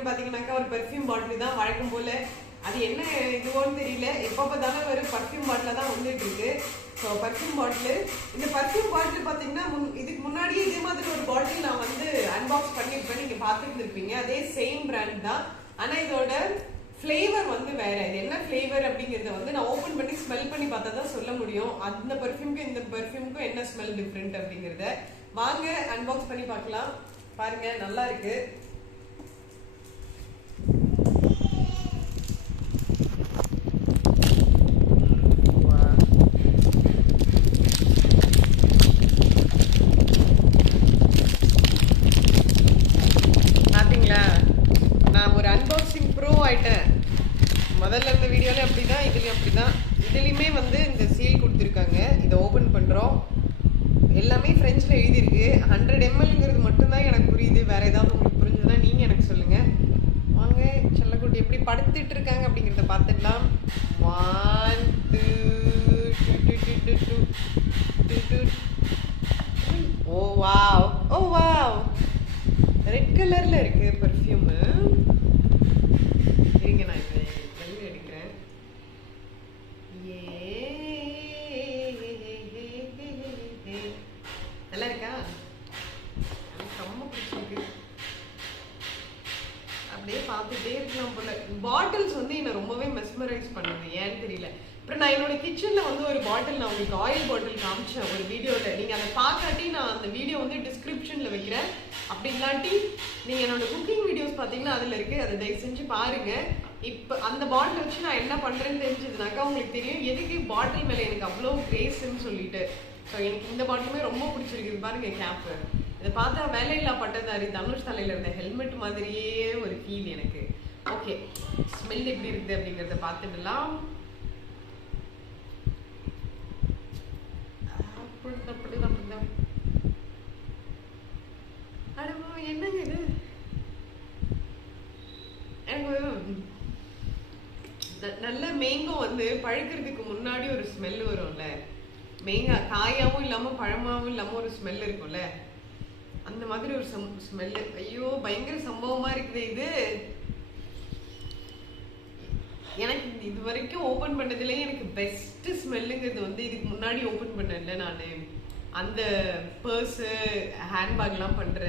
வந்திருக்குன்னு பாத்தீங்கன்னாக்கா ஒரு பெர்ஃப்யூம் பாட்டில் தான் வழக்கம் போல. அது என்ன இதுவோன்னு தெரியல, எப்போ பார்த்தாலும் ஒரு பர்ஃப்யூம் பாட்டில் தான் வந்துட்டு இருக்கு. ஸோ பர்ஃப்யூம் பாட்டில், இந்த பர்ஃப்யூம் பாட்டில் பார்த்தீங்கன்னா இதுக்கு முன்னாடியே இதே மாதிரி ஒரு பாட்டில் நான் வந்து அன்பாக்ஸ் பண்ணியிருப்பேன், நீங்கள் பார்த்துட்டு இருப்பீங்க. அதே சேம் பிராண்ட் தான், ஆனால் இதோட ஃப்ளேவர் வந்து வேற. இது என்ன ஃப்ளேவர் அப்படிங்கிறத வந்து நான் ஓப்பன் பண்ணி ஸ்மெல் பண்ணி பார்த்தா தான் சொல்ல முடியும். அந்த பர்ஃப்யூம்க்கும் இந்த பர்ஃப்யூம்க்கும் என்ன ஸ்மெல் டிஃப்ரெண்ட் அப்படிங்கிறத வாங்க அன்பாக்ஸ் பண்ணி பார்க்கலாம். பாருங்க, நல்லா இருக்கு. பாத்தீங்களா, நான் ஒரு அன்பாக்சிங் ப்ரோ ஆயிட்டேன். முதல்ல இருந்த வீடியோல அப்படிதான், இதுலயும் அப்படிதான். இதுலயுமே வந்து இந்த சீல் கொடுத்துருக்காங்க. இதை ஓபன் பண்றோம். எல்லாமே பிரெஞ்சில் எழுதியிருக்கு. 100 mlங்கிறது மட்டும்தான் எனக்கு புரியுது. வேற ஏதாவது உங்களுக்கு புரிஞ்சதுன்னா நீங்க எனக்கு சொல்லுங்க. வாங்க, செல்லக்குட்டி எப்படி படுத்துட்டு இருக்காங்க அப்படிங்கிறத பார்த்துடலாம். 1 2 2. ஓ வாவ், ஓ வாவ், ரெட் கலர்ல இருக்கு பெர்ஃப்யூம். இருங்க, நான் இதை வெளியே எடுக்கிறேன். நல்லா இருக்கா? எனக்கு ரொம்ப பிடிச்சிருக்கு. அப்படியே பார்த்துட்டே இருக்கலாம் போல. பாட்டில்ஸ் வந்து என்னை ரொம்பவே மெஸ்மரைஸ் பண்ணுது, ஏன்னு தெரியல. அப்புறம் நான் என்னோட கிச்சன்ல வந்து ஒரு பாட்டில், நான் உங்களுக்கு ஆயில் பாட்டில் காமிச்சேன் ஒரு வீடியோவில். நீங்கள் அதை பார்க்காட்டி நான் அந்த வீடியோ வந்து டிஸ்கிரிப்ஷனில் வைக்கிறேன். அப்படி இல்லாட்டி நீங்கள் என்னோட குக்கிங் வீடியோஸ் பார்த்தீங்கன்னா அதில் இருக்குது, அதை தயவு செஞ்சு பாருங்கள். இப்போ அந்த பாட்டில் வச்சு நான் என்ன பண்ணுறேன்னு தெரிஞ்சதுனாக்கா உங்களுக்கு தெரியும் எதுக்கு பாட்டில் மேலே எனக்கு அவ்வளோ கிரேஸ்ன்னு சொல்லிட்டு. ஸோ எனக்கு இந்த பாட்டிலுமே ரொம்ப பிடிச்சிருக்கு. பாருங்க கேப்பு, இதை பார்த்தா வேலையில்லா பட்டதாரி தனுஷ் தலையில் இருந்த ஹெல்மெட் மாதிரியே ஒரு ஃபீல் எனக்கு. ஓகே, ஸ்மெல் எப்படி இருக்குது அப்படிங்கிறத பார்த்துடலாம். என்னங்க இது, எனக்கு நல்ல மேங்கோ வந்து பழுக்கிறதுக்கு முன்னாடி ஒரு ஸ்மெல் வரும்ல, மேங்கா காயாவும் இல்லாம பழமாவும் இல்லாம ஒரு ஸ்மெல் இருக்கும்ல, அந்த மாதிரி ஒரு ஸ்மெல்லு. ஐயோ, பயங்கர சம்பவமா இருக்குது இது. எனக்கு இது வரைக்கும் ஓபன் பண்ணதுலேயே எனக்கு பெஸ்ட் ஸ்மெல்லுங்கிறது வந்து இதுக்கு முன்னாடி ஓபன் பண்ணல நான். அந்த பர்ஸு ஹேண்ட்பேக்லாம் பண்ற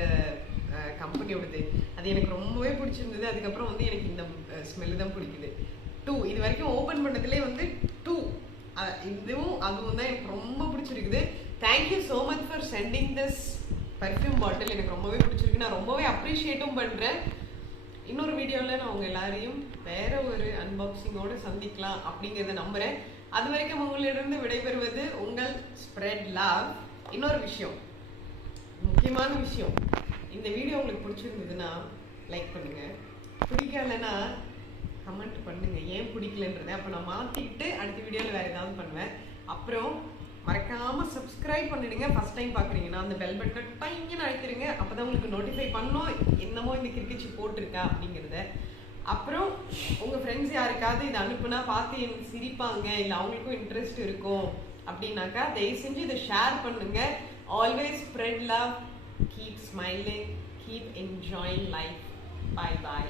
கம்பெனியோடது, அது எனக்கு ரொம்பவே பிடிச்சிருந்தது. அதுக்கப்புறம் வந்து எனக்கு இந்த ஸ்மெல்லு தான் பிடிக்குது. 2 இது வரைக்கும் ஓபன் பண்ணதுலேயே வந்து 2 இதுவும் அதுவும் தான் எனக்கு ரொம்ப பிடிச்சிருக்குது. Thank you so much for sending this perfume bottle. எனக்கு ரொம்பவே பிடிச்சிருக்கு, நான் ரொம்பவே அப்ரிஷியேட்டும் பண்ணுறேன். இன்னொரு வீடியோவில் நான் உங்கள் எல்லாரையும் வேற ஒரு அன்பாக்சிங்கோடு சந்திக்கலாம் அப்படிங்கிறத நம்புகிறேன். அது வரைக்கும் உங்களிடம் விடைபெறுவது உங்கள் ஸ்ப்ரெட் லவ். இன்னொரு விஷயம், முக்கியமான விஷயம், இந்த வீடியோ உங்களுக்கு பிடிச்சிருந்ததுன்னா லைக் பண்ணுங்க, பிடிக்கலன்னா கமெண்ட் பண்ணுங்க ஏன் பிடிக்கலன்றதை. அப்போ நான் மாற்றிக்கிட்டு அடுத்த வீடியோவில் வேறு ஏதாவது பண்ணுவேன். அப்புறம் மறக்காம சப்ஸ்கிரைப் பண்ணிடுங்க. ஃபர்ஸ்ட் டைம் பார்க்குறீங்கன்னா அந்த பெல் பட்டன் டைங்கன்னு அழுத்திடுங்க. அப்போ தான் உங்களுக்கு நோட்டிஃபை பண்ணோம் என்னமோ இந்த கிரிக்கெட் போட்டிருக்கா அப்படிங்கிறத. அப்புறம் உங்கள் ஃப்ரெண்ட்ஸ் யாருக்காவது இதை அனுப்புனா பார்த்து எனக்கு சிரிப்பாங்க, இல்லை அவங்களுக்கும் இன்ட்ரெஸ்ட் இருக்கும் அப்படின்னாக்கா தயவு செஞ்சு இதை ஷேர் பண்ணுங்க. Always spread love, keep smiling, keep enjoying life. Bye பாய்.